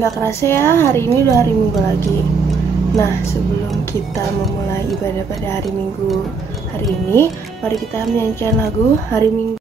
nggak kerasa ya, hari ini udah hari Minggu lagi. Nah, sebelum kita memulai ibadah pada hari Minggu hari ini, mari kita menyanyikan lagu Hari Minggu.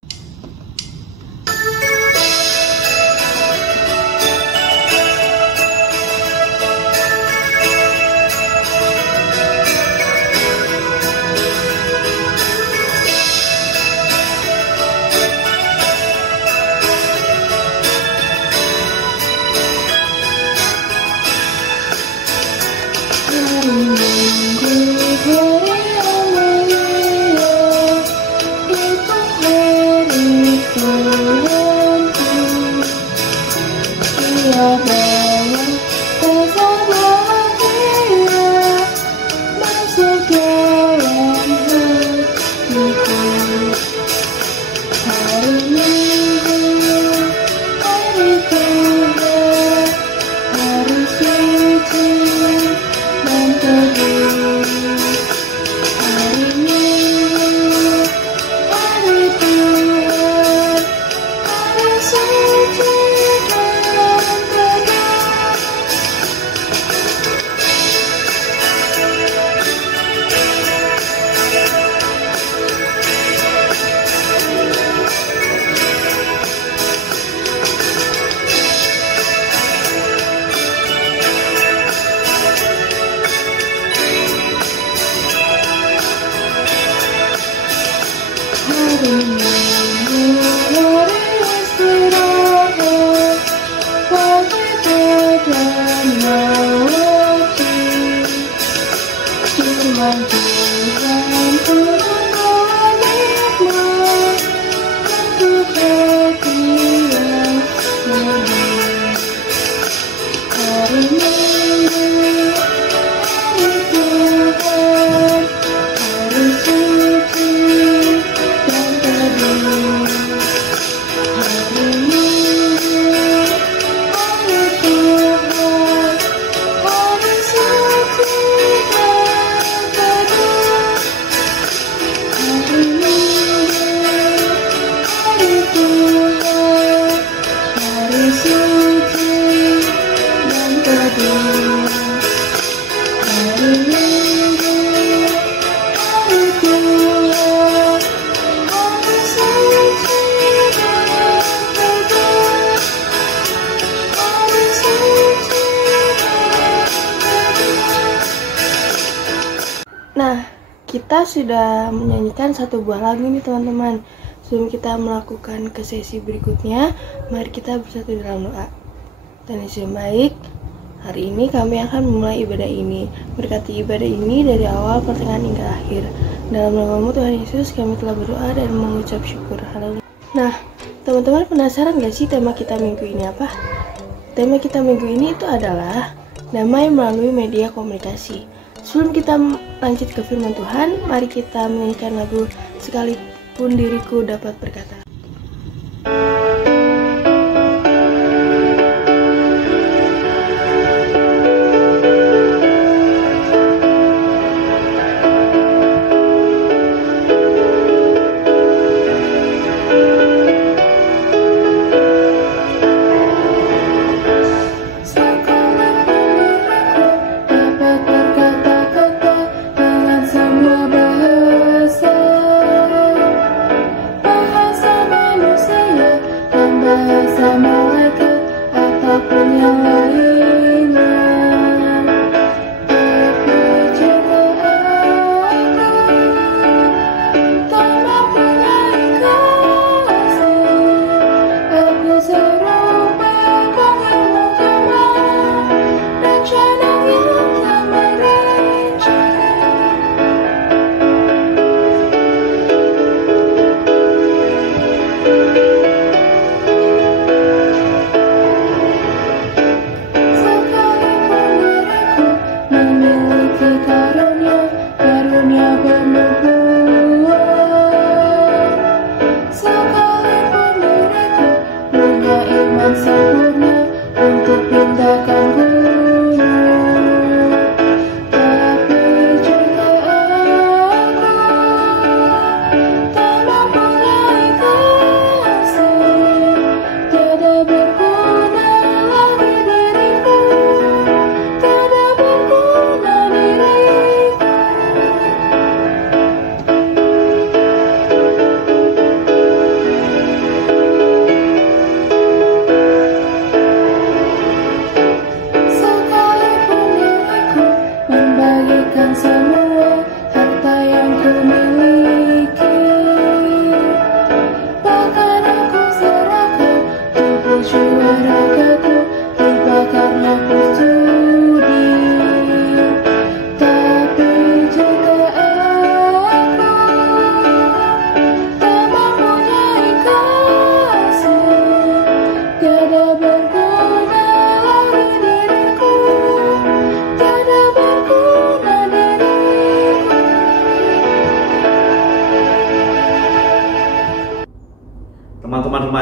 Nah, kita sudah menyanyikan satu buah lagu nih teman-teman. Sebelum kita melakukan ke sesi berikutnya, mari kita bersatu dalam doa. Dan yang baik, hari ini kami akan memulai ibadah ini. Berkati ibadah ini dari awal, pertengahan hingga akhir. Dalam nama-Mu Tuhan Yesus, kami telah berdoa dan mengucap syukur. Haleluya. Nah, teman-teman penasaran gak sih tema kita minggu ini apa? Tema kita minggu ini itu adalah damai melalui media komunikasi. Sebelum kita lanjut ke firman Tuhan, mari kita menyanyikan lagu Sekalipun Diriku Dapat Berkata.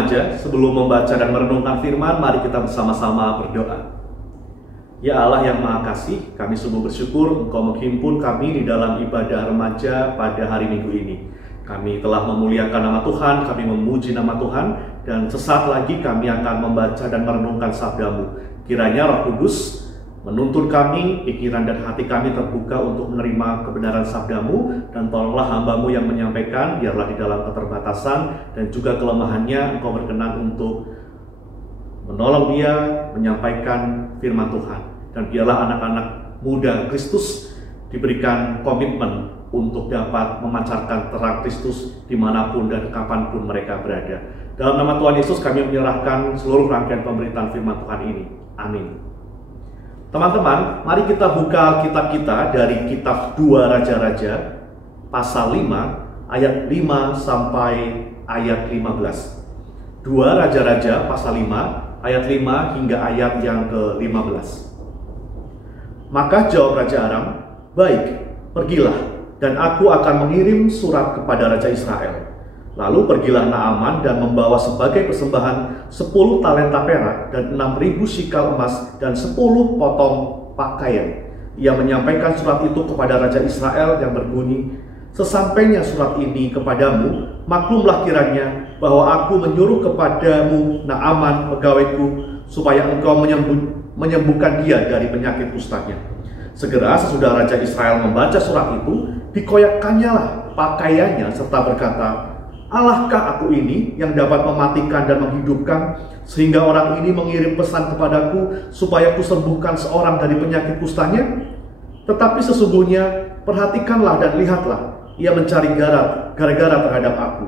remaja, sebelum membaca dan merenungkan firman, mari kita bersama-sama berdoa. Ya Allah yang Maha Kasih, kami sungguh bersyukur Engkau menghimpun kami di dalam ibadah remaja pada hari Minggu ini. Kami telah memuliakan nama Tuhan, kami memuji nama Tuhan, dan sesaat lagi kami akan membaca dan merenungkan sabda-Mu. Kiranya Roh Kudus menuntun kami, pikiran dan hati kami terbuka untuk menerima kebenaran sabda-Mu, dan tolonglah hamba-Mu yang menyampaikan, biarlah di dalam keterbatasan dan juga kelemahannya Engkau berkenan untuk menolong dia menyampaikan firman Tuhan. Dan biarlah anak-anak muda Kristus diberikan komitmen untuk dapat memancarkan terang Kristus dimanapun dan kapanpun mereka berada. Dalam nama Tuhan Yesus kami menyerahkan seluruh rangkaian pemberitaan firman Tuhan ini. Amin. Teman-teman, mari kita buka kitab kita dari kitab 2 Raja-Raja pasal 5 ayat 5 sampai ayat 15. 2 Raja-Raja pasal 5 ayat 5 hingga ayat yang ke-15. Maka jawab Raja Aram, "Baik, pergilah, dan aku akan mengirim surat kepada Raja Israel." Lalu pergilah Naaman dan membawa sebagai persembahan 10 talenta perak dan 6.000 shikal emas dan 10 potong pakaian. Ia menyampaikan surat itu kepada Raja Israel yang berbunyi, "Sesampainya surat ini kepadamu, maklumlah kiranya bahwa aku menyuruh kepadamu Naaman pegawaiku supaya engkau menyembuhkan dia dari penyakit kustanya." Segera sesudah Raja Israel membaca surat itu, dikoyakkannya lah pakaiannya serta berkata, "Allahkah aku ini yang dapat mematikan dan menghidupkan, sehingga orang ini mengirim pesan kepadaku supaya kusembuhkan seorang dari penyakit kustanya? Tetapi sesungguhnya perhatikanlah dan lihatlah, ia mencari gara-gara terhadap aku."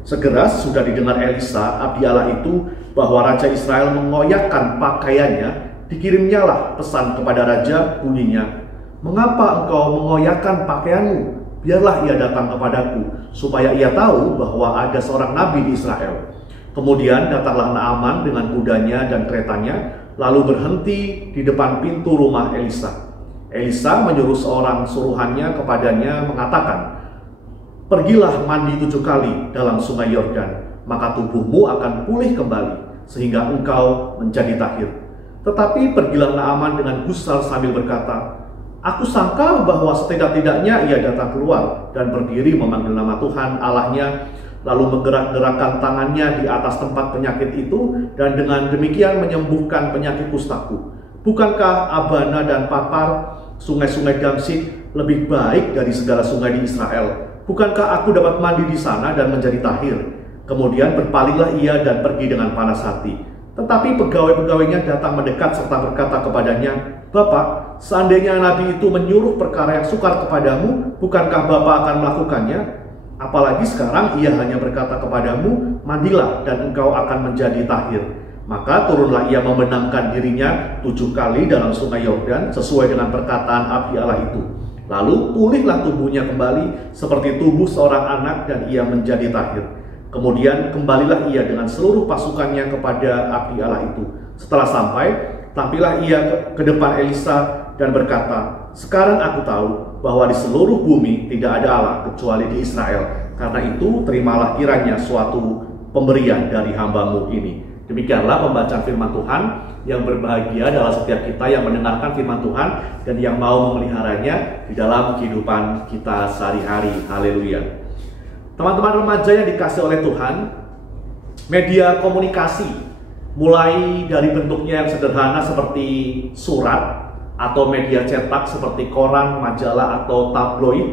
Segera sudah didengar Elisa, abdi Allah itu, bahwa Raja Israel mengoyakkan pakaiannya, dikirimnyalah pesan kepada Raja, bunyinya, "Mengapa engkau mengoyakkan pakaianmu? Biarlah ia datang kepadaku, supaya ia tahu bahwa ada seorang nabi di Israel." Kemudian datanglah Naaman dengan kudanya dan keretanya, lalu berhenti di depan pintu rumah Elisa. Elisa menyuruh seorang suruhannya kepadanya mengatakan, "Pergilah mandi 7 kali dalam sungai Yordan, maka tubuhmu akan pulih kembali, sehingga engkau menjadi tahir." Tetapi pergilah Naaman dengan gusar sambil berkata, "Aku sangka bahwa setidak-tidaknya ia datang keluar dan berdiri memanggil nama Tuhan Allahnya, lalu menggerak-gerakkan tangannya di atas tempat penyakit itu, dan dengan demikian menyembuhkan penyakit kustaku. Bukankah Abana dan Papar, sungai-sungai Damsyik, lebih baik dari segala sungai di Israel? Bukankah aku dapat mandi di sana dan menjadi tahir?" Kemudian berpalinglah ia dan pergi dengan panas hati. Tetapi pegawai-pegawainya datang mendekat serta berkata kepadanya, "Bapak, seandainya nabi itu menyuruh perkara yang sukar kepadamu, bukankah Bapak akan melakukannya? Apalagi sekarang ia hanya berkata kepadamu, mandilah dan engkau akan menjadi tahir." Maka turunlah ia membenamkan dirinya 7 kali dalam sungai Yordan sesuai dengan perkataan abdi Allah itu. Lalu pulihlah tubuhnya kembali seperti tubuh seorang anak dan ia menjadi tahir. Kemudian kembalilah ia dengan seluruh pasukannya kepada abdi Allah itu. Setelah sampai, tampillah ia ke depan Elisa dan berkata, "Sekarang aku tahu bahwa di seluruh bumi tidak ada Allah kecuali di Israel. Karena itu terimalah kiranya suatu pemberian dari hamba-Mu ini." Demikianlah pembacaan firman Tuhan. Yang berbahagia adalah setiap kita yang mendengarkan firman Tuhan dan yang mau memeliharanya di dalam kehidupan kita sehari-hari. Haleluya. Teman-teman remaja yang dikasih oleh Tuhan, media komunikasi mulai dari bentuknya yang sederhana seperti surat atau media cetak seperti koran, majalah atau tabloid,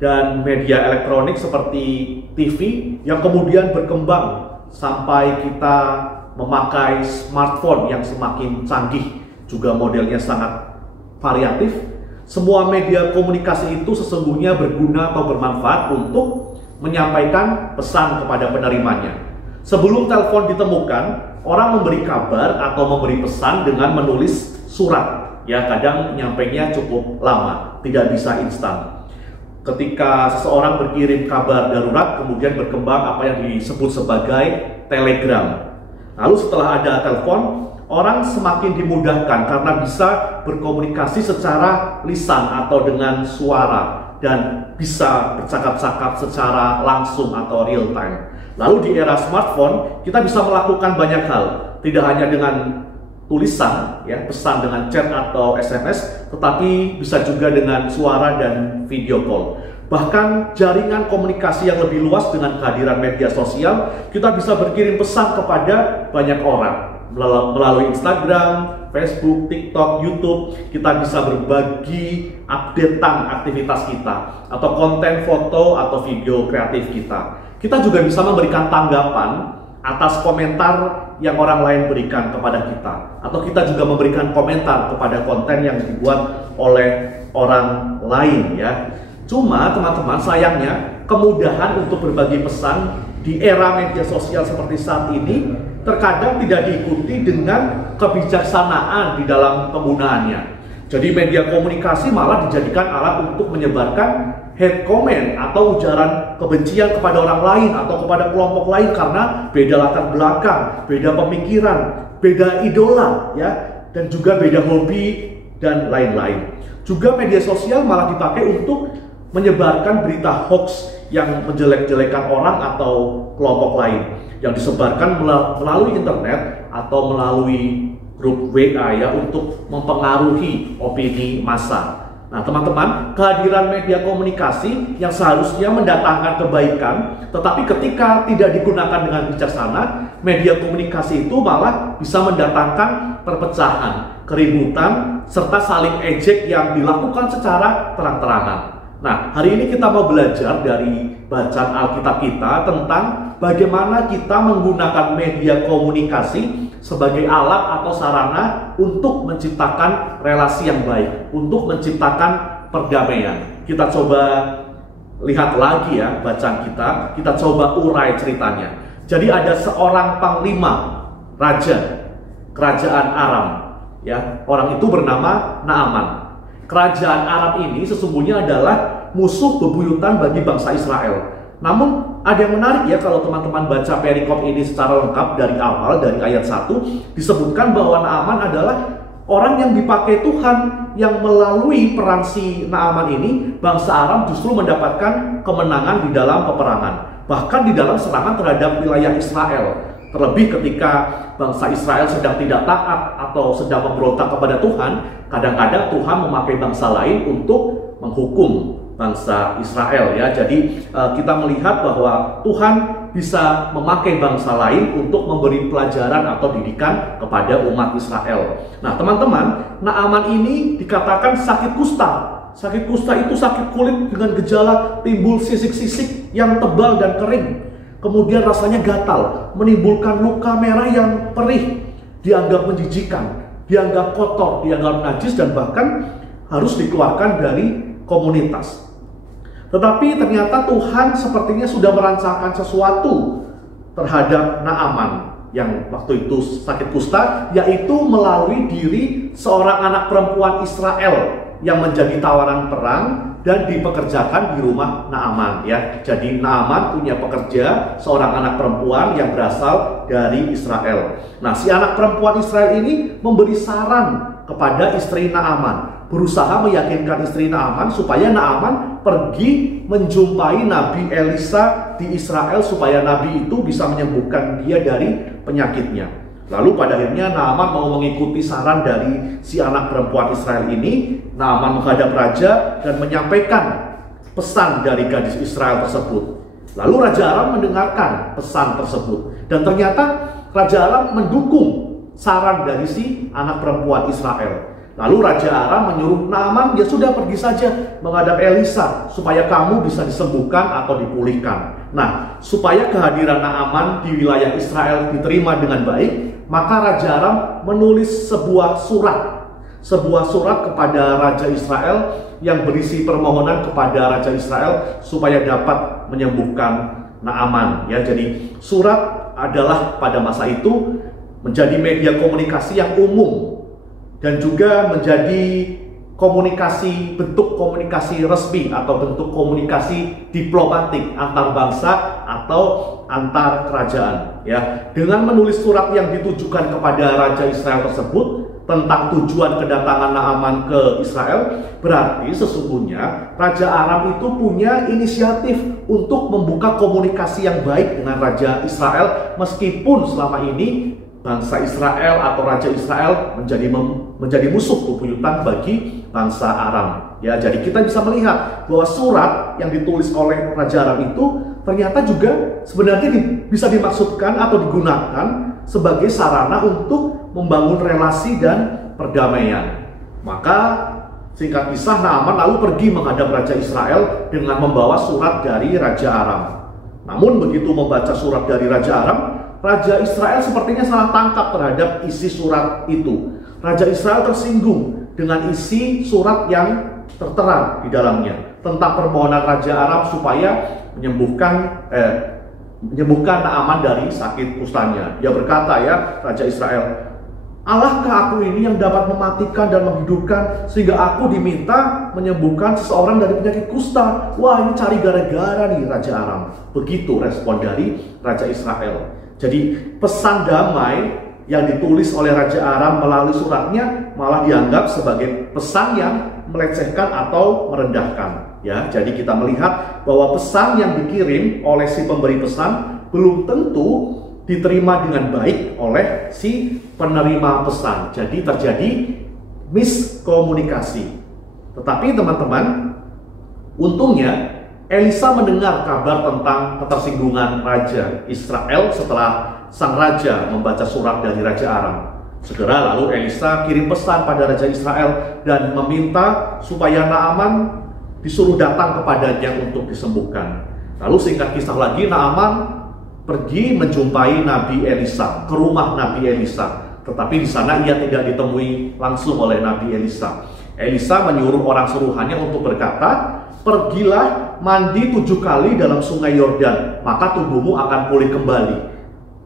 dan media elektronik seperti TV yang kemudian berkembang sampai kita memakai smartphone yang semakin canggih, juga modelnya sangat variatif. Semua media komunikasi itu sesungguhnya berguna atau bermanfaat untuk menyampaikan pesan kepada penerimanya. Sebelum telepon ditemukan, orang memberi kabar atau memberi pesan dengan menulis surat. Ya, kadang nyampainya cukup lama, tidak bisa instan. Ketika seseorang berkirim kabar darurat, kemudian berkembang apa yang disebut sebagai telegram. Lalu setelah ada telepon, orang semakin dimudahkan karena bisa berkomunikasi secara lisan atau dengan suara dan bisa bercakap-cakap secara langsung atau real time. Lalu di era smartphone, kita bisa melakukan banyak hal, tidak hanya dengan tulisan, ya, pesan dengan chat atau SMS, tetapi bisa juga dengan suara dan video call. Bahkan jaringan komunikasi yang lebih luas dengan kehadiran media sosial, kita bisa berkirim pesan kepada banyak orang melalui Instagram, Facebook, TikTok, YouTube. Kita bisa berbagi updatean aktivitas kita atau konten foto atau video kreatif kita. Kita juga bisa memberikan tanggapan atas komentar yang orang lain berikan kepada kita, atau kita juga memberikan komentar kepada konten yang dibuat oleh orang lain, ya. Cuma teman-teman, sayangnya kemudahan untuk berbagi pesan di era media sosial seperti saat ini terkadang tidak diikuti dengan kebijaksanaan di dalam penggunaannya. Jadi media komunikasi malah dijadikan alat untuk menyebarkan hate comment atau ujaran kebencian kepada orang lain atau kepada kelompok lain karena beda latar belakang, beda pemikiran, beda idola, ya, dan juga beda hobi dan lain-lain. Juga media sosial malah dipakai untuk menyebarkan berita hoax yang menjelek-jelekan orang atau kelompok lain yang disebarkan melalui internet atau melalui grup WA, ya, untuk mempengaruhi opini massa. Nah, teman-teman, kehadiran media komunikasi yang seharusnya mendatangkan kebaikan, tetapi ketika tidak digunakan dengan bijaksana, media komunikasi itu malah bisa mendatangkan perpecahan, keributan, serta saling ejek yang dilakukan secara terang-terangan. Nah, hari ini kita mau belajar dari bacaan Alkitab kita tentang bagaimana kita menggunakan media komunikasi sebagai alat atau sarana untuk menciptakan relasi yang baik, untuk menciptakan perdamaian. Kita coba lihat lagi, ya, bacaan kita coba urai ceritanya. Jadi ada seorang panglima raja kerajaan Aram, ya. Orang itu bernama Naaman. Kerajaan Arab ini sesungguhnya adalah musuh bebuyutan bagi bangsa Israel. Namun ada yang menarik, ya, kalau teman-teman baca perikop ini secara lengkap dari awal, dari ayat 1, disebutkan bahwa Naaman adalah orang yang dipakai Tuhan, yang melalui peran si Naaman ini, bangsa Aram justru mendapatkan kemenangan di dalam peperangan. Bahkan di dalam serangan terhadap wilayah Israel. Terlebih ketika bangsa Israel sedang tidak taat atau sedang memberontak kepada Tuhan, kadang-kadang Tuhan memakai bangsa lain untuk menghukum bangsa Israel, ya. Jadi kita melihat bahwa Tuhan bisa memakai bangsa lain untuk memberi pelajaran atau didikan kepada umat Israel. Nah, teman-teman, Naaman ini dikatakan sakit kusta. Sakit kusta itu sakit kulit dengan gejala timbul sisik-sisik yang tebal dan kering. Kemudian rasanya gatal, menimbulkan luka merah yang perih, dianggap menjijikan, dianggap kotor, dianggap najis, dan bahkan harus dikeluarkan dari komunitas. Tetapi ternyata Tuhan sepertinya sudah merancangkan sesuatu terhadap Naaman yang waktu itu sakit kusta, yaitu melalui diri seorang anak perempuan Israel yang menjadi tawanan perang dan dipekerjakan di rumah Naaman, ya. Jadi Naaman punya pekerja, seorang anak perempuan yang berasal dari Israel. Nah, si anak perempuan Israel ini memberi saran kepada istri Naaman, berusaha meyakinkan istri Naaman supaya Naaman pergi menjumpai Nabi Elisa di Israel supaya Nabi itu bisa menyembuhkan dia dari penyakitnya. Lalu pada akhirnya Naaman mau mengikuti saran dari si anak perempuan Israel ini. Naaman menghadap raja dan menyampaikan pesan dari gadis Israel tersebut. Lalu Raja Aram mendengarkan pesan tersebut. Dan ternyata Raja Aram mendukung saran dari si anak perempuan Israel. Lalu Raja Aram menyuruh Naaman, ya sudah, pergi saja menghadap Elisa supaya kamu bisa disembuhkan atau dipulihkan. Nah, supaya kehadiran Naaman di wilayah Israel diterima dengan baik, maka Raja Aram menulis sebuah surat kepada Raja Israel yang berisi permohonan kepada Raja Israel supaya dapat menyembuhkan Naaman, ya. Jadi surat adalah pada masa itu menjadi media komunikasi yang umum dan juga menjadi bentuk komunikasi resmi atau bentuk komunikasi diplomatik antar bangsa atau antar kerajaan, ya. Dengan menulis surat yang ditujukan kepada Raja Israel tersebut, tentang tujuan kedatangan Naaman ke Israel, berarti sesungguhnya Raja Aram itu punya inisiatif untuk membuka komunikasi yang baik dengan Raja Israel, meskipun selama ini bangsa Israel atau Raja Israel menjadi musuh bebuyutan bagi bangsa Aram. Ya, jadi kita bisa melihat bahwa surat yang ditulis oleh Raja Aram itu ternyata juga sebenarnya bisa dimaksudkan atau digunakan sebagai sarana untuk membangun relasi dan perdamaian. Maka singkat kisah, Naaman lalu pergi menghadap Raja Israel dengan membawa surat dari Raja Aram. Namun begitu membaca surat dari Raja Aram, Raja Israel sepertinya salah tangkap terhadap isi surat itu. Raja Israel tersinggung dengan isi surat yang tertera di dalamnya tentang permohonan Raja Aram supaya menyembuhkan Naaman dari sakit kustanya. Dia berkata, ya, Raja Israel, Allahkah aku ini yang dapat mematikan dan menghidupkan sehingga aku diminta menyembuhkan seseorang dari penyakit kusta? Wah, ini cari gara-gara nih Raja Aram. Begitu respon dari Raja Israel. Jadi pesan damai yang ditulis oleh Raja Aram melalui suratnya malah dianggap sebagai pesan yang melecehkan atau merendahkan. Ya, jadi kita melihat bahwa pesan yang dikirim oleh si pemberi pesan belum tentu diterima dengan baik oleh si penerima pesan. Jadi terjadi miskomunikasi. Tetapi teman-teman, untungnya Elisa mendengar kabar tentang ketersinggungan Raja Israel setelah sang raja membaca surat dari Raja Aram. Segera lalu Elisa kirim pesan pada Raja Israel dan meminta supaya Naaman disuruh datang kepadanya untuk disembuhkan. Lalu singkat kisah lagi, Naaman pergi menjumpai Nabi Elisa, ke rumah Nabi Elisa. Tetapi di sana ia tidak ditemui langsung oleh Nabi Elisa. Elisa menyuruh orang suruhannya untuk berkata, pergilah mandi 7 kali dalam sungai Yordan, maka tubuhmu akan pulih kembali,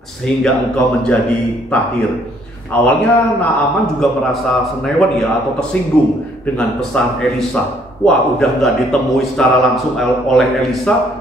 sehingga engkau menjadi tahir. Awalnya Naaman juga merasa senewan ya, atau tersinggung dengan pesan Elisa. Wah, udah nggak ditemui secara langsung oleh Elisa,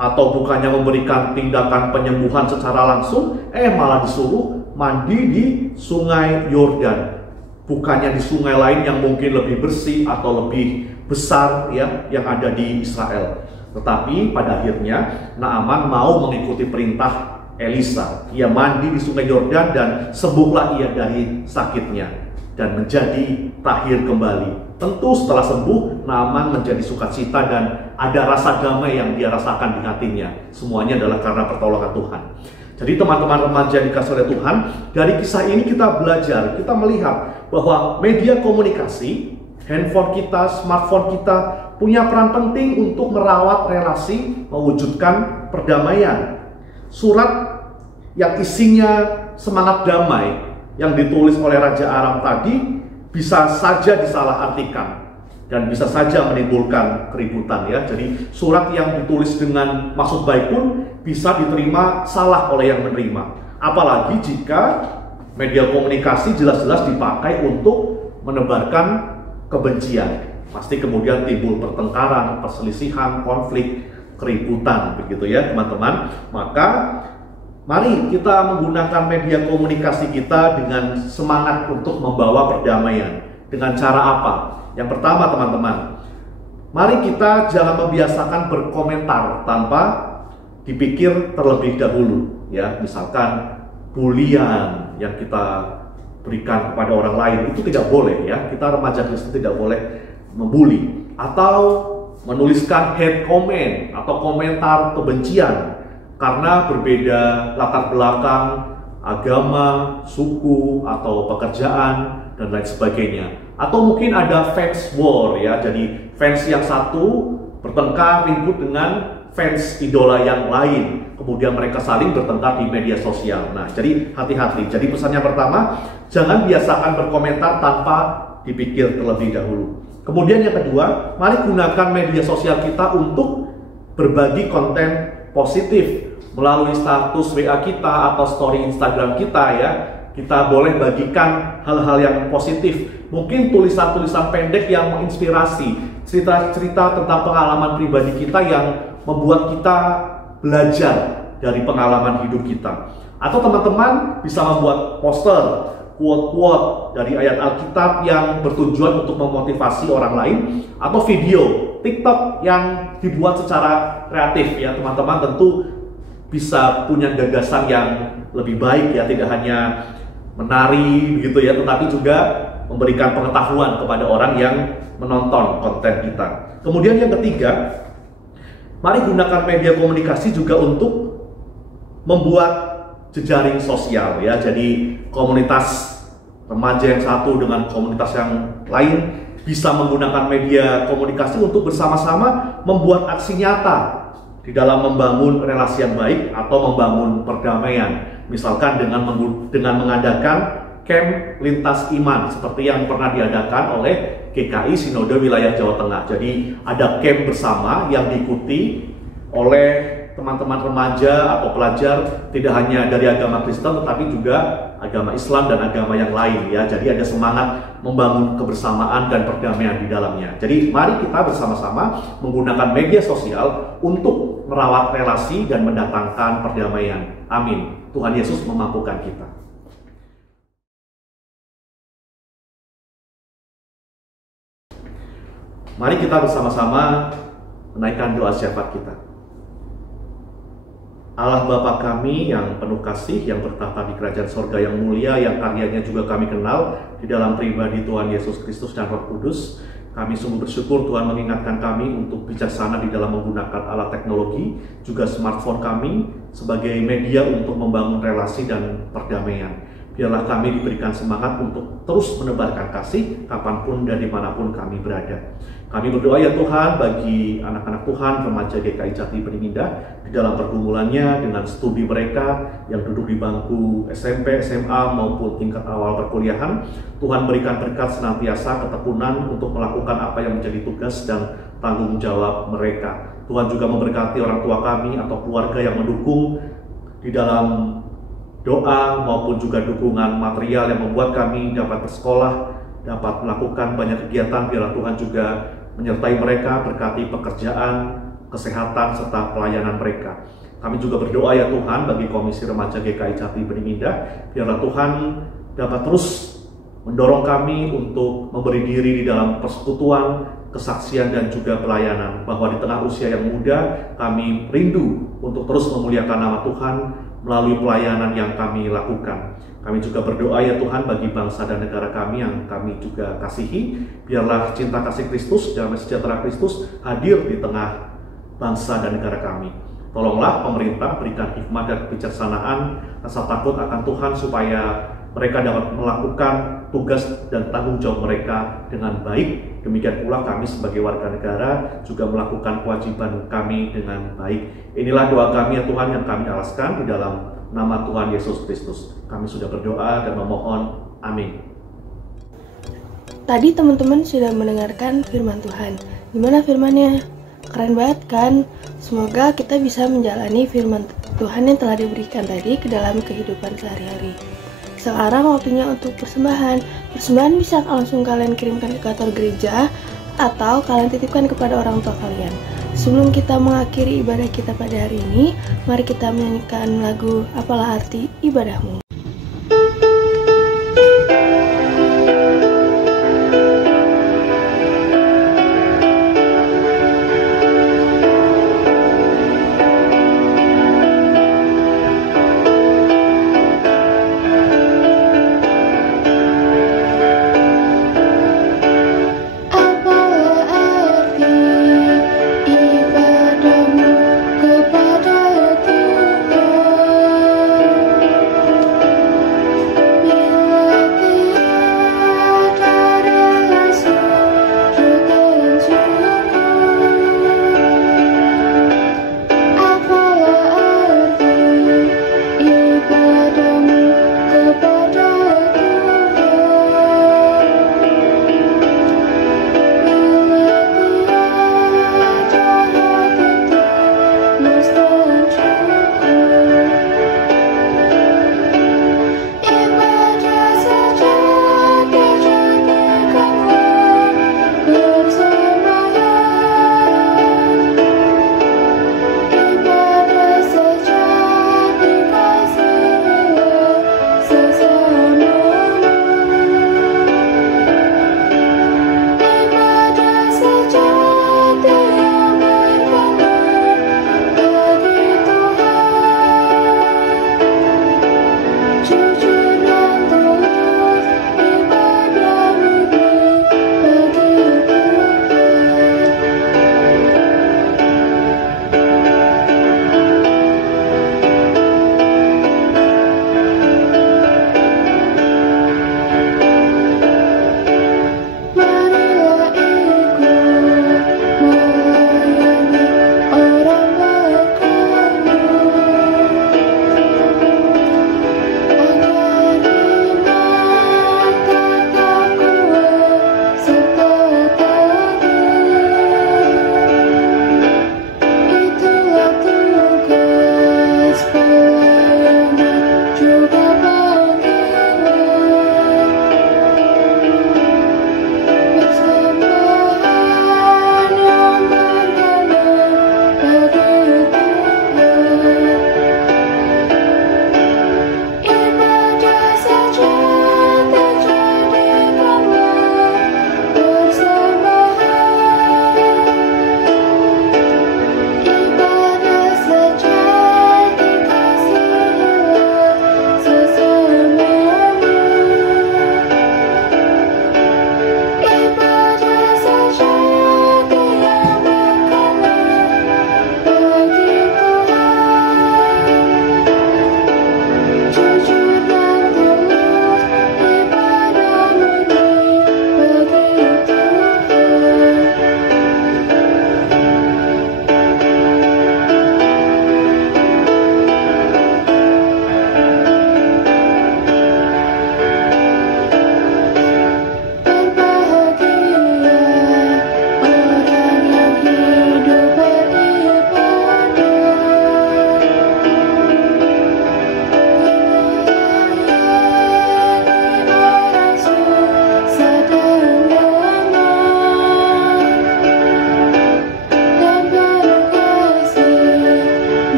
atau bukannya memberikan tindakan penyembuhan secara langsung, malah disuruh mandi di sungai Yordan. Bukannya di sungai lain yang mungkin lebih bersih atau lebih besar ya, yang ada di Israel. Tetapi pada akhirnya Naaman mau mengikuti perintah Elisa. Ia mandi di sungai Yordan dan sembuhlah ia dari sakitnya dan menjadi tahir kembali. Tentu setelah sembuh, Naaman menjadi sukacita dan ada rasa damai yang dia rasakan di hatinya. Semuanya adalah karena pertolongan Tuhan. Jadi teman-teman remaja dikasih oleh Tuhan, dari kisah ini kita belajar, kita melihat bahwa media komunikasi, handphone kita, smartphone kita punya peran penting untuk merawat relasi, mewujudkan perdamaian. Surat yang isinya semangat damai yang ditulis oleh Raja Aram tadi bisa saja disalahartikan dan bisa saja menimbulkan keributan ya. Jadi surat yang ditulis dengan maksud baik pun bisa diterima salah oleh yang menerima. Apalagi jika media komunikasi jelas-jelas dipakai untuk menebarkan kebencian. Pasti kemudian timbul pertengkaran, perselisihan, konflik, keributan begitu ya teman-teman. Maka mari kita menggunakan media komunikasi kita dengan semangat untuk membawa perdamaian. Dengan cara apa? Yang pertama teman-teman, mari kita jangan membiasakan berkomentar tanpa dipikir terlebih dahulu. Ya, misalkan bulian yang kita berikan kepada orang lain itu tidak boleh ya. Kita remaja Kristen tidak boleh membuli atau menuliskan hate comment atau komentar kebencian karena berbeda latar belakang, agama, suku, atau pekerjaan, dan lain sebagainya. Atau mungkin ada fans war ya, jadi fans yang satu bertengkar ribut dengan fans idola yang lain. Kemudian mereka saling bertengkar di media sosial. Nah, jadi hati-hati. Jadi pesannya pertama, jangan biasakan berkomentar tanpa dipikir terlebih dahulu. Kemudian yang kedua, mari gunakan media sosial kita untuk berbagi konten positif melalui status WA kita atau story Instagram kita ya. Kita boleh bagikan hal-hal yang positif. Mungkin tulisan-tulisan pendek yang menginspirasi, cerita-cerita tentang pengalaman pribadi kita yang membuat kita belajar dari pengalaman hidup kita. Atau teman-teman bisa membuat poster, quote-quote dari ayat Alkitab yang bertujuan untuk memotivasi orang lain, atau video TikTok yang dibuat secara kreatif ya teman-teman, tentu bisa punya gagasan yang lebih baik ya, tidak hanya menari begitu ya, tetapi juga memberikan pengetahuan kepada orang yang menonton konten kita. Kemudian yang ketiga, mari gunakan media komunikasi juga untuk membuat jejaring sosial ya. Jadi komunitas remaja yang satu dengan komunitas yang lain bisa menggunakan media komunikasi untuk bersama-sama membuat aksi nyata di dalam membangun relasi yang baik atau membangun perdamaian. Misalkan dengan mengadakan camp lintas iman seperti yang pernah diadakan oleh GKI Sinode Wilayah Jawa Tengah. Jadi ada camp bersama yang diikuti oleh teman-teman remaja atau pelajar tidak hanya dari agama Kristen tetapi juga agama Islam dan agama yang lain ya. Jadi ada semangat membangun kebersamaan dan perdamaian di dalamnya. Jadi mari kita bersama-sama menggunakan media sosial untuk merawat relasi dan mendatangkan perdamaian. Amin. Tuhan Yesus memampukan kita. Mari kita bersama-sama menaikkan doa syafaat kita. Allah Bapa kami yang penuh kasih, yang bertata di kerajaan sorga yang mulia, yang karyanya juga kami kenal di dalam pribadi Tuhan Yesus Kristus dan Roh Kudus, kami sungguh bersyukur Tuhan mengingatkan kami untuk bijaksana di dalam menggunakan alat teknologi, juga smartphone kami sebagai media untuk membangun relasi dan perdamaian. Biarlah kami diberikan semangat untuk terus menebarkan kasih kapanpun dan dimanapun kami berada. Kami berdoa ya Tuhan bagi anak-anak Tuhan, remaja GKI Jati Bening Indah di dalam pergumulannya dengan studi mereka yang duduk di bangku SMP, SMA maupun tingkat awal perkuliahan. Tuhan berikan berkat senantiasa, ketekunan untuk melakukan apa yang menjadi tugas dan tanggung jawab mereka. Tuhan juga memberkati orang tua kami atau keluarga yang mendukung di dalam doa maupun juga dukungan material yang membuat kami dapat bersekolah, dapat melakukan banyak kegiatan. Biarlah Tuhan juga menyertai mereka, berkati pekerjaan, kesehatan, serta pelayanan mereka. Kami juga berdoa ya Tuhan bagi Komisi Remaja GKI Jati Bening Indah. Biarlah Tuhan dapat terus mendorong kami untuk memberi diri di dalam persekutuan, kesaksian dan juga pelayanan. Bahwa di tengah usia yang muda, kami rindu untuk terus memuliakan nama Tuhan melalui pelayanan yang kami lakukan. Kami juga berdoa ya Tuhan bagi bangsa dan negara kami yang kami juga kasihi. Biarlah cinta kasih Kristus, damai sejahtera Kristus hadir di tengah bangsa dan negara kami. Tolonglah pemerintah berikan hikmat dan kebijaksanaan, rasa takut akan Tuhan supaya mereka dapat melakukan tugas dan tanggung jawab mereka dengan baik. Demikian pula kami sebagai warga negara juga melakukan kewajiban kami dengan baik. Inilah doa kami ya Tuhan yang kami alaskan di dalam nama Tuhan Yesus Kristus. Kami sudah berdoa dan memohon. Amin. Tadi teman-teman sudah mendengarkan firman Tuhan. Gimana firmannya? Keren banget kan? Semoga kita bisa menjalani firman Tuhan yang telah diberikan tadi ke dalam kehidupan sehari-hari. Sekarang waktunya untuk persembahan. Persembahan bisa langsung kalian kirimkan ke kantor gereja atau kalian titipkan kepada orang tua kalian. Sebelum kita mengakhiri ibadah kita pada hari ini, mari kita menyanyikan lagu Apalah Arti Ibadahmu. Kepada Tuhan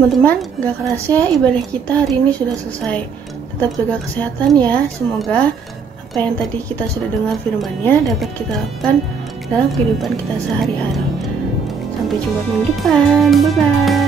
Teman-teman, gak kerasa ibadah kita hari ini sudah selesai. Tetap jaga kesehatan ya. Semoga apa yang tadi kita sudah dengar firman-Nya dapat kita lakukan dalam kehidupan kita sehari-hari. Sampai jumpa minggu depan. Bye-bye.